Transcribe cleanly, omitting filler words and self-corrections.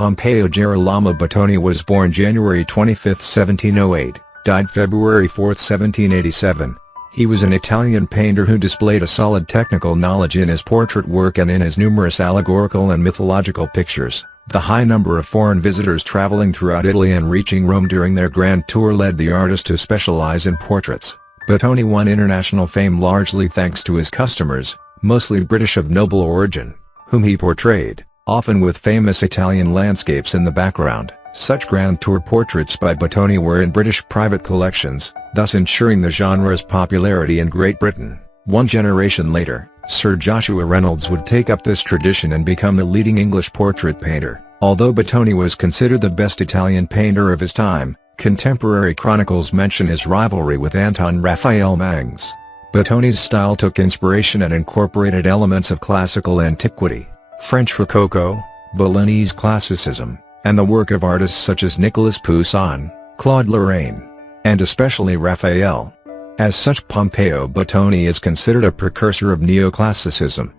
Pompeo Girolamo Batoni was born January 25, 1708, died February 4, 1787. He was an Italian painter who displayed a solid technical knowledge in his portrait work and in his numerous allegorical and mythological pictures. The high number of foreign visitors traveling throughout Italy and reaching Rome during their grand tour led the artist to specialize in portraits. Batoni won international fame largely thanks to his customers, mostly British of noble origin, whom he portrayed, often with famous Italian landscapes in the background. Such grand tour portraits by Batoni were in British private collections, thus ensuring the genre's popularity in Great Britain. One generation later, Sir Joshua Reynolds would take up this tradition and become the leading English portrait painter. Although Batoni was considered the best Italian painter of his time, contemporary chronicles mention his rivalry with Anton Raphael Mengs. Batoni's style took inspiration and incorporated elements of classical antiquity, French Rococo, Bolognese classicism, and the work of artists such as Nicolas Poussin, Claude Lorraine, and especially Raphael. As such, Pompeo Batoni is considered a precursor of neoclassicism.